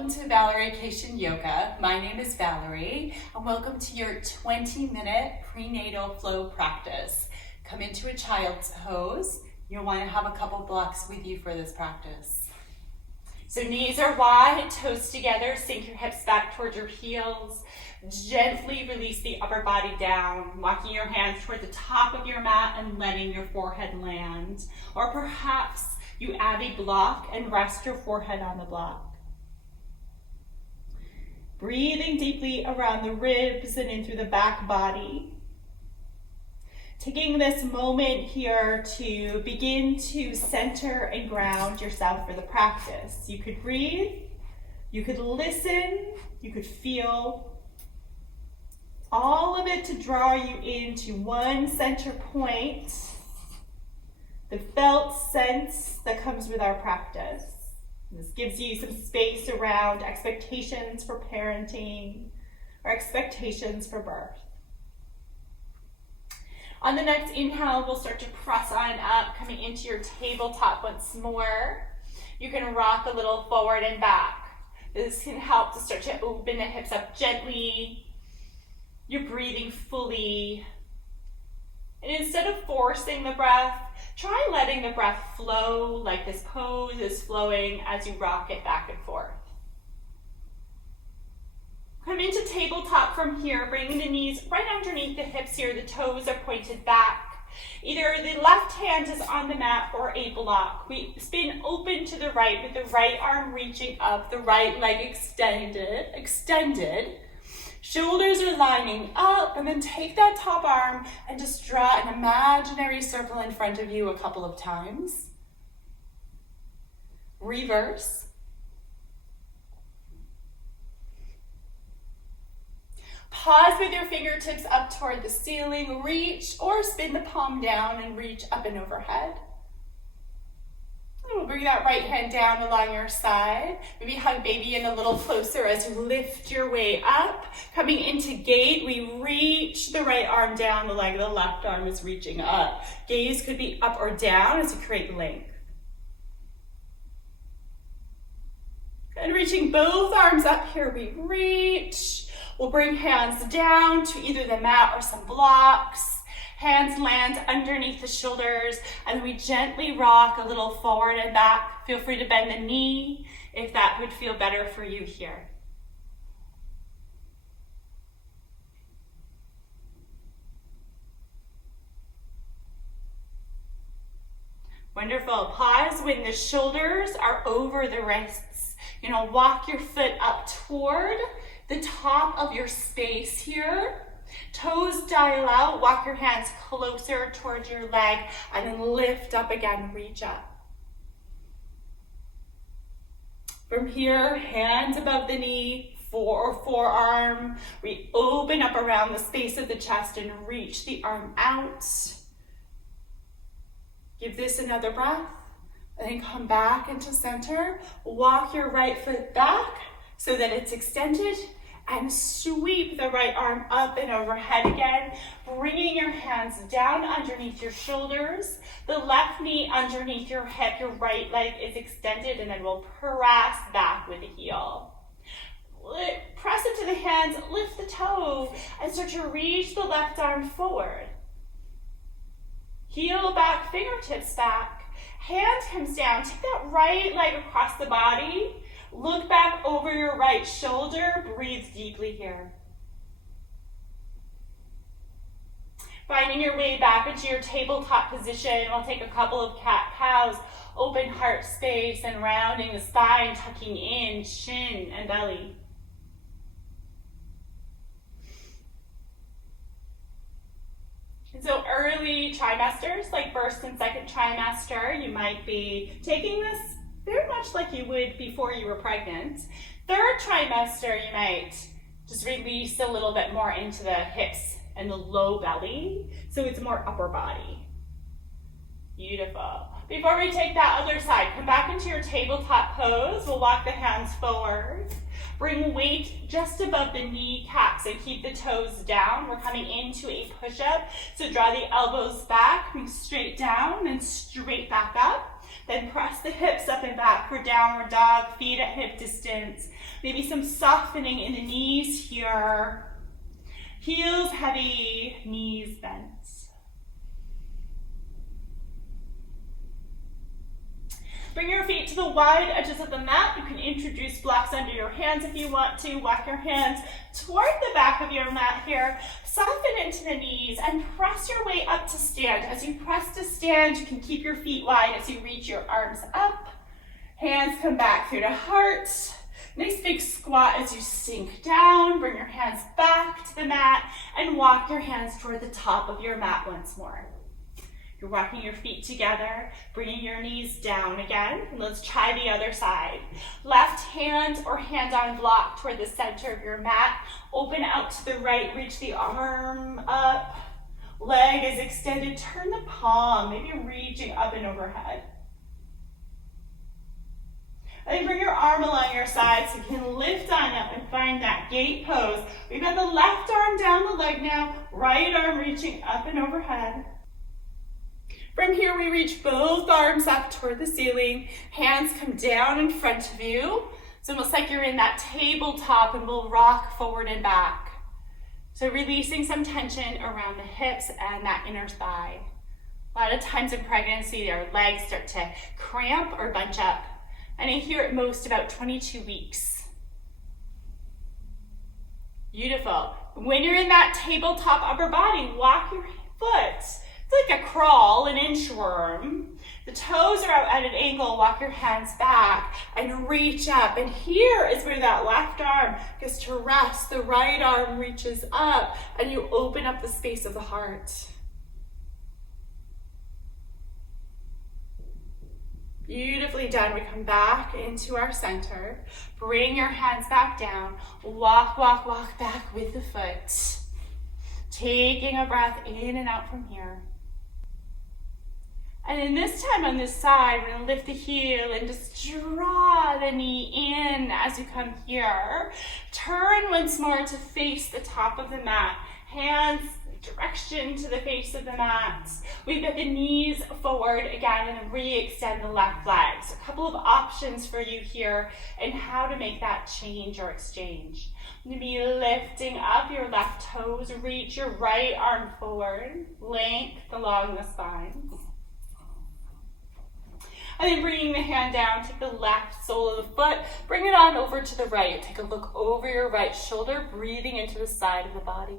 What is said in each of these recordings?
welcome to Vacation Yoga. My name is Valerie, and welcome to your 20-minute prenatal flow practice. Come into a child's pose. You'll want to have a couple blocks with you for this practice. So knees are wide, toes together, sink your hips back towards your heels. Gently release the upper body down, walking your hands toward the top of your mat and letting your forehead land. Or perhaps you add a block and rest your forehead on the block. Breathing deeply around the ribs and in through the back body. Taking this moment here to begin to center and ground yourself for the practice. You could breathe, you could listen, you could feel. All of it to draw you into one center point, the felt sense that comes with our practice. This gives you some space around expectations for parenting or expectations for birth. On the next inhale, we'll start to press on up, coming into your tabletop once more. You can rock a little forward and back. This can help to start to open the hips up gently. You're breathing fully. And instead of forcing the breath, try letting the breath flow like this pose is flowing as you rock it back and forth. Come into tabletop from here, bringing the knees right underneath the hips here. The toes are pointed back. Either the left hand is on the mat or a block. We spin open to the right with the right arm reaching up, the right leg extended. Shoulders are lining up, and then take that top arm and just draw an imaginary circle in front of you a couple of times. Reverse. Pause with your fingertips up toward the ceiling, reach or spin the palm down and reach up and overhead. We'll bring that right hand down along your side. Maybe hug baby in a little closer as you lift your way up. Coming into gate, we reach the right arm down, the leg of the left arm is reaching up. Gaze could be up or down as you create length. And reaching both arms up here, we reach. We'll bring hands down to either the mat or some blocks. Hands land underneath the shoulders, and we gently rock a little forward and back. Feel free to bend the knee if that would feel better for you here. Wonderful. Pause when the shoulders are over the wrists. Walk your foot up toward the top of your space here. Toes dial out, walk your hands closer towards your leg, and then lift up again, reach up. From here, hands above the knee, forearm. We open up around the space of the chest and reach the arm out. Give this another breath, and then come back into center. Walk your right foot back so that it's extended, and sweep the right arm up and overhead again, bringing your hands down underneath your shoulders, the left knee underneath your hip, your right leg is extended, and then we'll press back with the heel. Press into the hands, lift the toe, and start to reach the left arm forward. Heel back, fingertips back. Hand comes down, take that right leg across the body. Look back over your right shoulder. Breathe deeply here. Finding your way back into your tabletop position, we'll take a couple of cat-cows, open heart space, and rounding the spine, tucking in shin and belly. And so early trimesters, like first and second trimester, you might be taking this very much like you would before you were pregnant. Third trimester, you might just release a little bit more into the hips and the low belly, so it's more upper body. Beautiful. Before we take that other side, come back into your tabletop pose. We'll walk the hands forward. Bring weight just above the kneecaps and keep the toes down. We're coming into a push-up, so draw the elbows back, bring straight down and straight back up. Then press the hips up and back for downward dog, feet at hip distance. Maybe some softening in the knees here. Heels heavy, knees bent. Bring your feet to the wide edges of the mat. You can introduce blocks under your hands if you want to. Walk your hands toward the back of your mat here. Soften into the knees and press your way up to stand. As you press to stand, you can keep your feet wide as you reach your arms up. Hands come back through to heart. Nice big squat as you sink down. Bring your hands back to the mat and walk your hands toward the top of your mat once more. You're walking your feet together, bringing your knees down again. And let's try the other side. Left hand or hand on block toward the center of your mat. Open out to the right, reach the arm up. Leg is extended, turn the palm, maybe reaching up and overhead. And then bring your arm along your side so you can lift on up and find that gate pose. We've got the left arm down the leg now, right arm reaching up and overhead. From here, we reach both arms up toward the ceiling. Hands come down in front of you. It's almost like you're in that tabletop and we'll rock forward and back. So releasing some tension around the hips and that inner thigh. A lot of times in pregnancy, our legs start to cramp or bunch up. And I hear it most about 22 weeks. Beautiful. When you're in that tabletop upper body, walk your foot. It's like a crawl, an inchworm. The toes are out at an angle. Walk your hands back and reach up. And here is where that left arm gets to rest. The right arm reaches up and you open up the space of the heart. Beautifully done. We come back into our center. Bring your hands back down. Walk, walk, walk back with the foot. Taking a breath in and out from here. And then this time on this side, we're going to lift the heel and just draw the knee in as you come here. Turn once more to face the top of the mat. Hands direction to the face of the mat. We've got the knees forward again and then re-extend the left leg. So a couple of options for you here and how to make that change or exchange. You're going to be lifting up your left toes, reach your right arm forward, length along the spine. And then bringing the hand down, take the left sole of the foot, bring it on over to the right. Take a look over your right shoulder, breathing into the side of the body.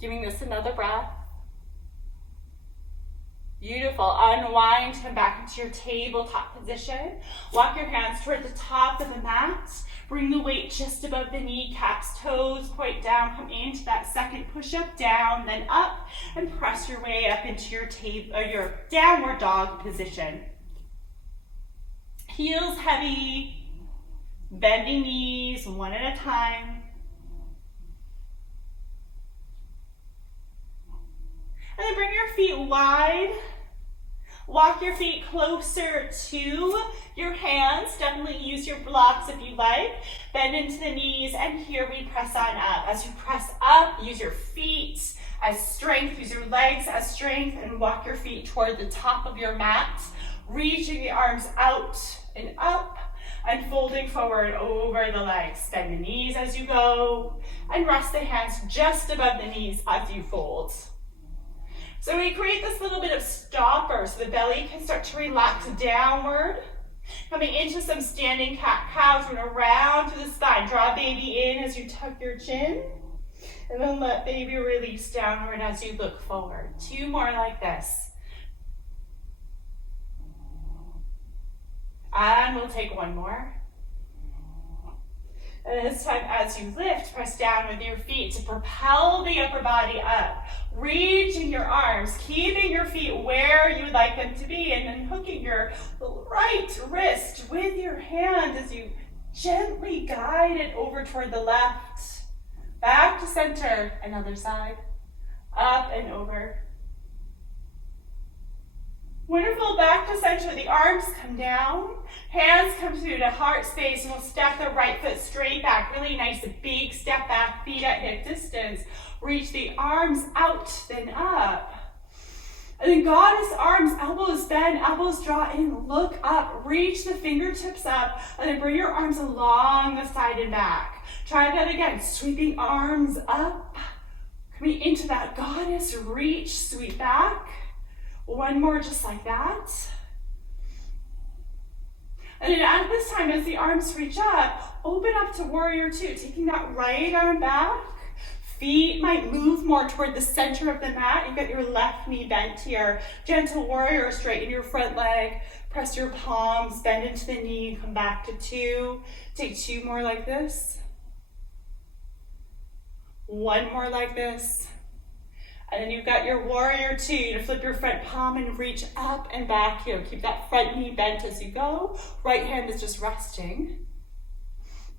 Giving this another breath. Beautiful. Unwind, come back into your tabletop position. Walk your hands toward the top of the mat. Bring the weight just above the kneecaps, toes point down, come into that second push-up, down, then up, and press your way up into your downward dog position. Heels heavy, bending knees one at a time. And then bring your feet wide. Walk your feet closer to your hands. Definitely use your blocks if you like. Bend into the knees, and here we press on up. As you press up, use your feet as strength, use your legs as strength, and walk your feet toward the top of your mat. Reaching the arms out and up, and folding forward over the legs. Bend the knees as you go, and rest the hands just above the knees as you fold. So we create this little bit of stopper so the belly can start to relax downward. Coming into some standing cat-cows, we're going to round to the spine. Draw baby in as you tuck your chin. And then let baby release downward as you look forward. 2 more like this. And we'll take 1 more. And this time as you lift, press down with your feet to propel the upper body up. Reaching your arms, keeping your feet where you'd like them to be, and then hooking your right wrist with your hand as you gently guide it over toward the left. Back to center, another side. Up and over. Wonderful, back to center. The arms come down, hands come through to heart space, and we'll step the right foot straight back. Really nice, a big step back, feet at hip distance. Reach the arms out, then up. And then goddess arms, elbows bend, elbows draw in, look up, reach the fingertips up, and then bring your arms along the side and back. Try that again, sweeping arms up, coming into that goddess reach, sweep back. One more just like that. And then at this time, as the arms reach up, open up to warrior two, taking that right arm back. Feet might move more toward the center of the mat. You've got your left knee bent here. Gentle warrior, straighten your front leg. Press your palms, bend into the knee, come back to two. Take two more like this. One more like this. And then you've got your warrior two. You flip your front palm and reach up and back here. Keep that front knee bent as you go. Right hand is just resting.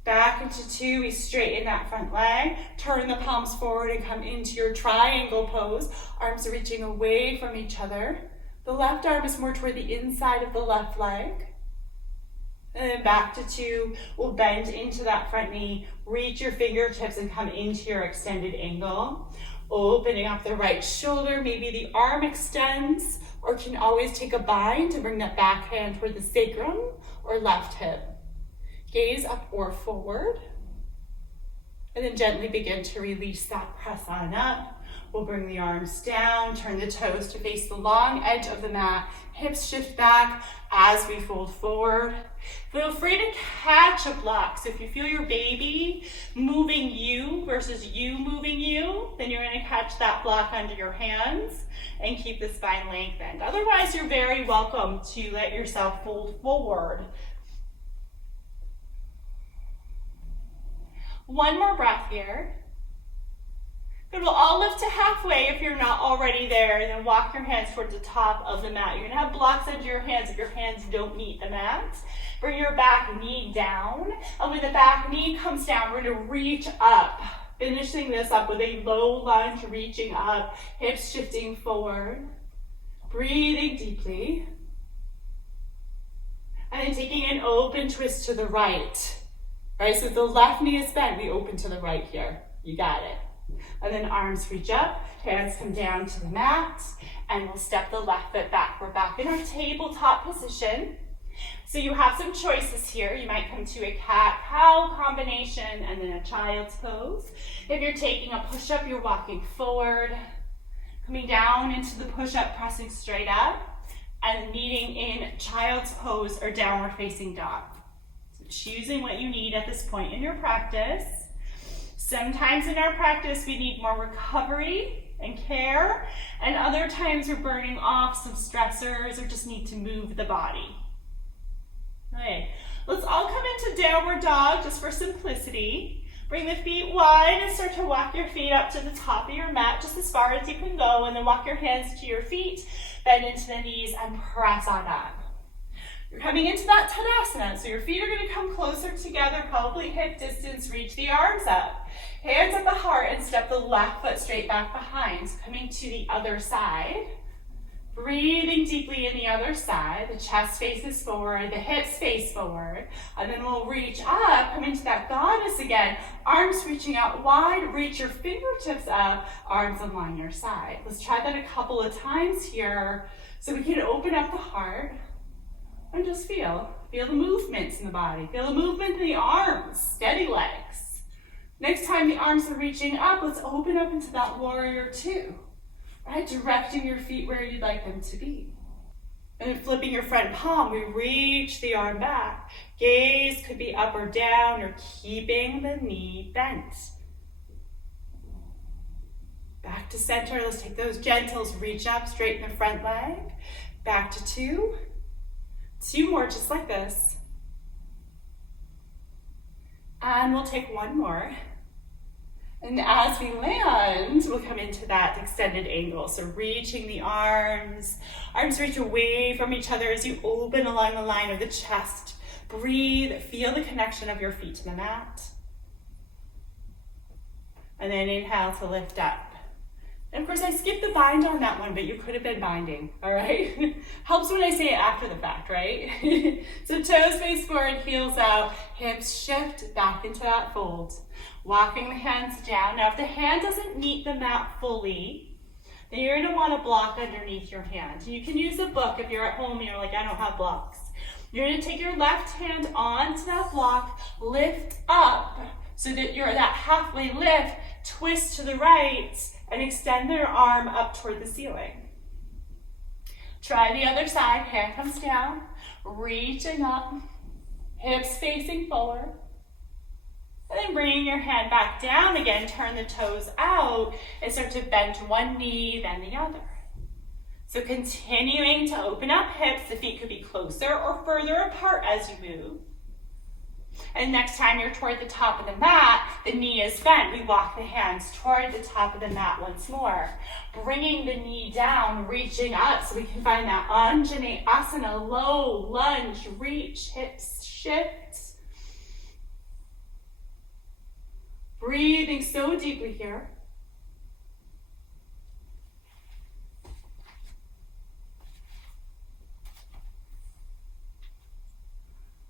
Back into two, we straighten that front leg, turn the palms forward and come into your triangle pose. Arms are reaching away from each other. The left arm is more toward the inside of the left leg. And then back to two, we'll bend into that front knee, reach your fingertips and come into your extended angle. Opening up the right shoulder, maybe the arm extends, or can always take a bind to bring that back hand toward the sacrum or left hip. Gaze up or forward, and then gently begin to release that, press on up. We'll bring the arms down, turn the toes to face the long edge of the mat, hips shift back as we fold forward. Feel free to catch a block. So if you feel your baby moving you versus you moving you, then you're going to catch that block under your hands and keep the spine lengthened. Otherwise, you're very welcome to let yourself fold forward. One more breath here. Good, we'll all lift to halfway if you're not already there, and then walk your hands towards the top of the mat. You're gonna have blocks under your hands if your hands don't meet the mat. Bring your back knee down, and when the back knee comes down, we're gonna reach up. Finishing this up with a low lunge, reaching up, hips shifting forward. Breathing deeply. And then taking an open twist to the right. Right, so if the left knee is bent, we open to the right here. You got it. And then arms reach up, hands come down to the mat, and we'll step the left foot back. We're back in our tabletop position. So you have some choices here. You might come to a cat-cow combination and then a child's pose. If you're taking a push-up, you're walking forward, coming down into the push-up, pressing straight up, and meeting in child's pose or downward facing dog. Choosing what you need at this point in your practice. Sometimes in our practice we need more recovery and care, and other times we're burning off some stressors or just need to move the body. Okay, let's all come into downward dog just for simplicity. Bring the feet wide and start to walk your feet up to the top of your mat just as far as you can go, and then walk your hands to your feet, bend into the knees and press on up. You're coming into that Tadasana, so your feet are going to come closer together, probably hip distance, reach the arms up. Hands at the heart and step the left foot straight back behind, coming to the other side. Breathing deeply in the other side, the chest faces forward, the hips face forward, and then we'll reach up, come into that goddess again, arms reaching out wide, reach your fingertips up, arms along your side. Let's try that a couple of times here so we can open up the heart. And just feel the movements in the body. Feel the movement in the arms, steady legs. Next time the arms are reaching up, let's open up into that warrior two, right? Directing your feet where you'd like them to be. And then flipping your front palm, we reach the arm back. Gaze could be up or down, or keeping the knee bent. Back to center, let's take those gentles, reach up, straighten the front leg. Back to two. Two more just like this. And we'll take one more. And as we land, we'll come into that extended angle. So reaching the arms. Arms reach away from each other as you open along the line of the chest. Breathe, feel the connection of your feet to the mat. And then inhale to lift up. And of course, I skipped the bind on that one, but you could have been binding, all right? Helps when I say it after the fact, right? So toes face forward, heels out, hips shift back into that fold. Walking the hands down. Now, if the hand doesn't meet the mat fully, Then you're gonna want a block underneath your hand. You can use a book if you're at home and you're like, I don't have blocks. You're gonna take your left hand onto that block, lift up so that you're that halfway lift, twist to the right, and extend your arm up toward the ceiling. Try the other side, hand comes down, reaching up, hips facing forward. And then bringing your hand back down again, turn the toes out and start to bend one knee, then the other. So continuing to open up hips, the feet could be closer or further apart as you move. And next time you're toward the top of the mat, the knee is bent. We walk the hands toward the top of the mat once more. Bringing the knee down, reaching up so we can find that Anjaneyasana, low lunge, reach, hips shift. Breathing so deeply here.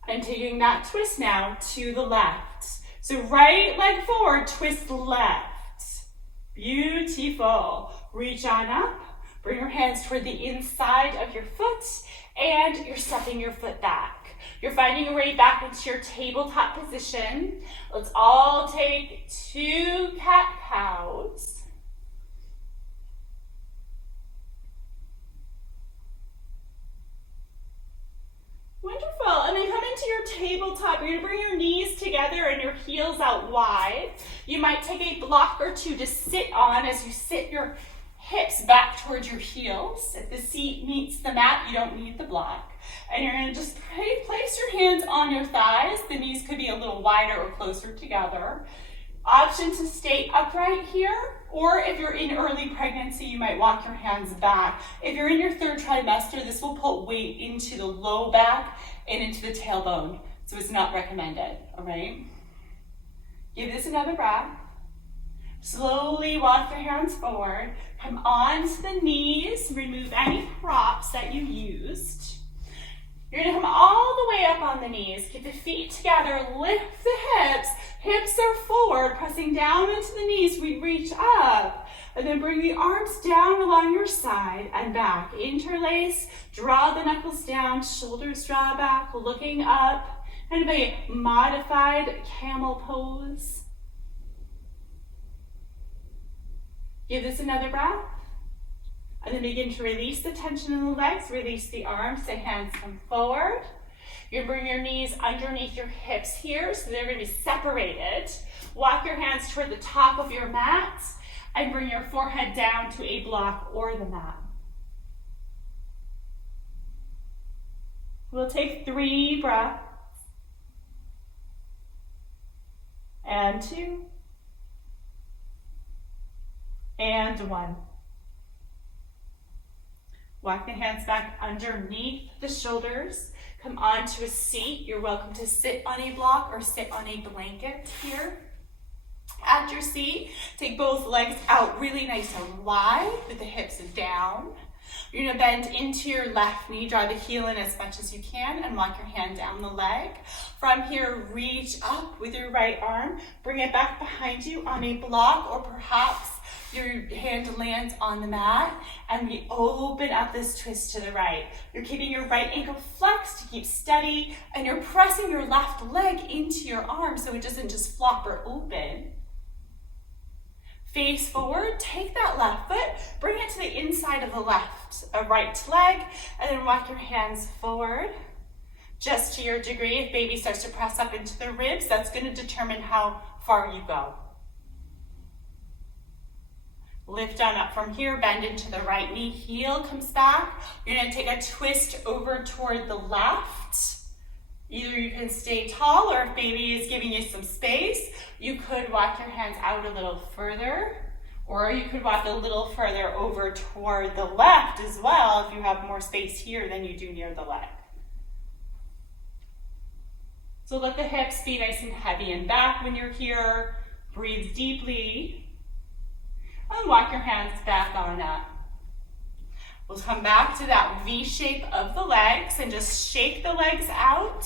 And taking that twist now to the left. So right leg forward, twist left. Beautiful. Reach on up. Bring your hands toward the inside of your foot and you're stepping your foot back. You're finding your way back into your tabletop position. Let's all take 2 cat-cows. Wonderful. And then come into your tabletop. You're going to bring your knees together and your heels out wide. You might take a block or 2 to sit on as you sit your hips back towards your heels. If the seat meets the mat, you don't need the block. And you're going to just place your hands on your thighs. The knees could be a little wider or closer together. Option to stay upright here, or if you're in early pregnancy, you might walk your hands back. If you're in your 3rd trimester, this will put weight into the low back and into the tailbone. So it's not recommended, all right? Give this another breath. Slowly walk your hands forward. Come onto the knees. Remove any props that you used. You're going to come all the way up on the knees. Keep the feet together. Lift the hips. Hips are forward, pressing down into the knees. We reach up. And then bring the arms down along your side and back. Interlace. Draw the knuckles down. Shoulders draw back. Looking up. Kind of a modified camel pose. Give this another breath. And then begin to release the tension in the legs, release the arms, the hands come forward. You're going to bring your knees underneath your hips here, so they're going to be separated. Walk your hands toward the top of your mat and bring your forehead down to a block or the mat. We'll take 3 breaths. And 2. And 1. Walk the hands back underneath the shoulders. Come onto a seat. You're welcome to sit on a block or sit on a blanket here. At your seat, take both legs out really nice and wide with the hips down. You're going to bend into your left knee, draw the heel in as much as you can, and walk your hand down the leg. From here, reach up with your right arm. Bring it back behind you on a block, or perhaps your hand lands on the mat, and we open up this twist to the right. You're keeping your right ankle flexed to keep steady, and you're pressing your left leg into your arm so it doesn't just flop or open. Face forward, take that left foot, bring it to the inside of the right leg, and then walk your hands forward. Just to your degree, if baby starts to press up into the ribs, that's going to determine how far you go. Lift on up from here, bend into the right knee, heel comes back. You're going to take a twist over toward the left. Either you can stay tall, or if baby is giving you some space, you could walk your hands out a little further, or you could walk a little further over toward the left as well if you have more space here than you do near the leg. So let the hips be nice and heavy and back when you're here. Breathe deeply. And walk your hands back on up. We'll come back to that V shape of the legs and just shake the legs out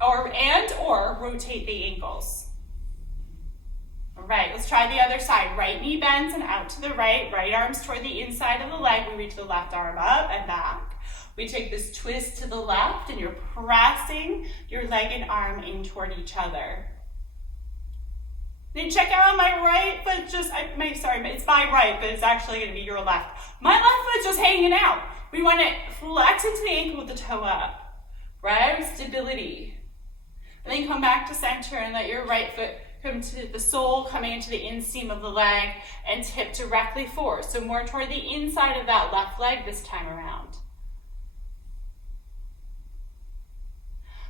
or rotate the ankles. All right, let's try the other side. Right knee bends and out to the right. Right arm's toward the inside of the leg. We reach the left arm up and back. We take this twist to the left and you're pressing your leg and arm in toward each other. Then check out my right foot it's my right, but it's actually gonna be your left. My left foot's just hanging out. We wanna flex into the ankle with the toe up, right? Stability. And then come back to center and let your right foot come to the sole, coming into the inseam of the leg and tip directly forward. So more toward the inside of that left leg this time around.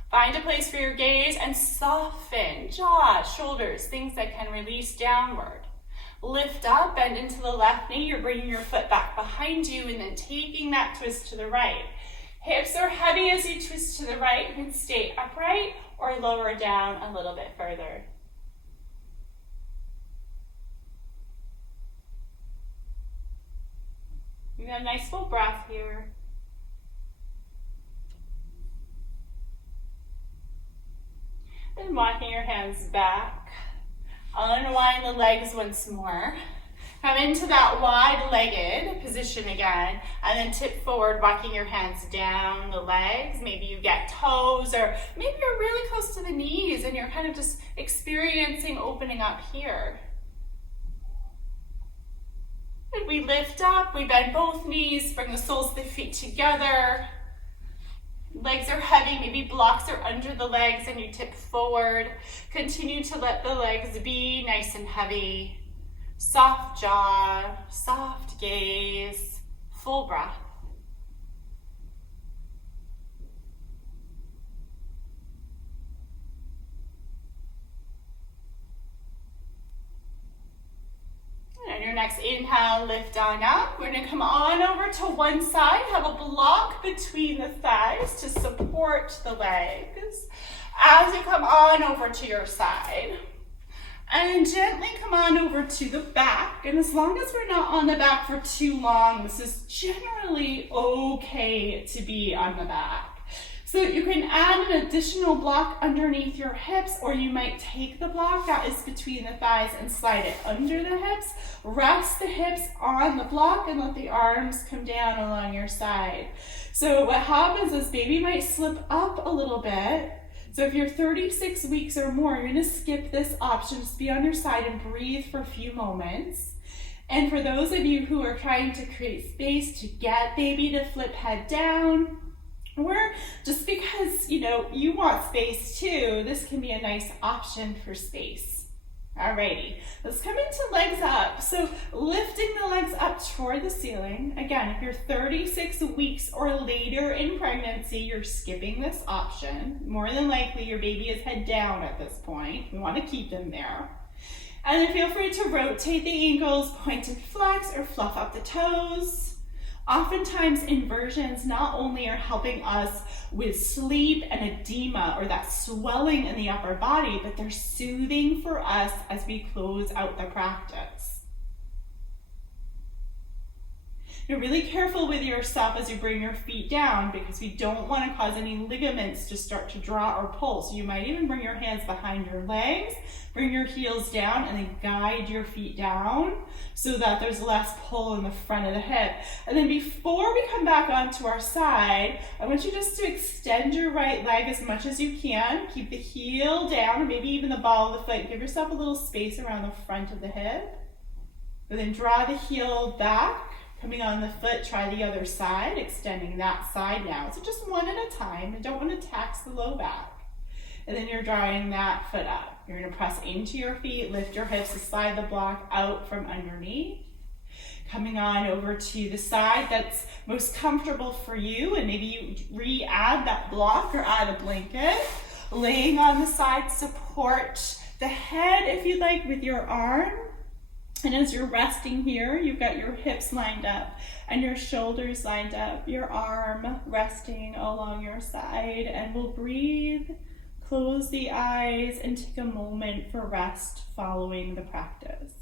Find a place for your gaze and soften jaw, shoulders, things that can release downward. Lift up, bend into the left knee. You're bringing your foot back behind you and then taking that twist to the right. Hips are heavy as you twist to the right. You can stay upright or lower down a little bit further. You have a nice full breath here. And walking your hands back. Unwind the legs once more. Come into that wide-legged position again, and then tip forward, walking your hands down the legs. Maybe you get toes, or maybe you're really close to the knees, and you're kind of just experiencing opening up here. And we lift up, we bend both knees, bring the soles of the feet together. Legs are heavy, maybe blocks are under the legs and you tip forward. Continue to let the legs be nice and heavy. Soft jaw, soft gaze, full breath. And on your next inhale, lift on up. We're gonna come on over to one side, have a block between the thighs to support the legs. As you come on over to your side, and then gently come on over to the back. And as long as we're not on the back for too long, this is generally okay to be on the back. So you can add an additional block underneath your hips, or you might take the block that is between the thighs and slide it under the hips. Rest the hips on the block and let the arms come down along your side. So what happens is baby might slip up a little bit. So if you're 36 weeks or more, you're gonna skip this option, just be on your side and breathe for a few moments. And for those of you who are trying to create space to get baby to flip head down, or just because, you want space too, this can be a nice option for space. Alrighty, let's come into legs up. So lifting the legs up toward the ceiling. Again, if you're 36 weeks or later in pregnancy, you're skipping this option. More than likely, your baby is head down at this point. We want to keep them there. And then feel free to rotate the ankles, point and flex, or fluff up the toes. Oftentimes inversions not only are helping us with sleep and edema or that swelling in the upper body, but they're soothing for us as we close out the practice. You're really careful with yourself as you bring your feet down because we don't want to cause any ligaments to start to draw or pull. So you might even bring your hands behind your legs, bring your heels down, and then guide your feet down so that there's less pull in the front of the hip. And then before we come back onto our side, I want you just to extend your right leg as much as you can. Keep the heel down, or maybe even the ball of the foot. Give yourself a little space around the front of the hip. And then draw the heel back. Coming on the foot, try the other side, extending that side now. So just one at a time. I don't want to tax the low back. And then you're drawing that foot up. You're going to press into your feet, lift your hips to slide the block out from underneath. Coming on over to the side that's most comfortable for you, and maybe you re-add that block or add a blanket. Laying on the side, support the head if you'd like with your arm. And as you're resting here, you've got your hips lined up and your shoulders lined up, your arm resting along your side, and we'll breathe, close the eyes, and take a moment for rest following the practice.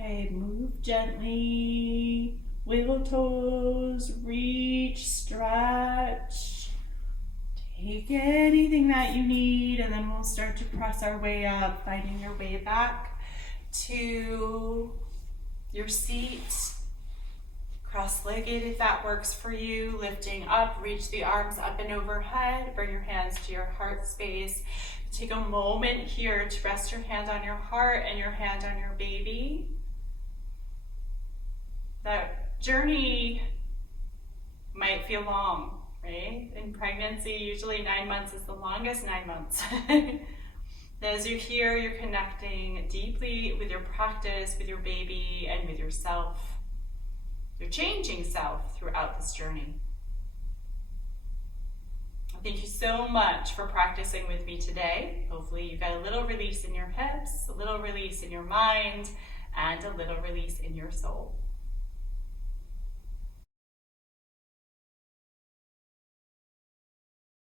Okay, move gently, wiggle toes, reach, stretch. Take anything that you need, and then we'll start to press our way up, finding your way back to your seat. Cross-legged if that works for you, lifting up, reach the arms up and overhead, bring your hands to your heart space. Take a moment here to rest your hand on your heart and your hand on your baby. That journey might feel long, right? In pregnancy, usually 9 months is the longest 9 months. As you're here, you're connecting deeply with your practice, with your baby, and with yourself. Your changing self throughout this journey. Thank you so much for practicing with me today. Hopefully you got a little release in your hips, a little release in your mind, and a little release in your soul.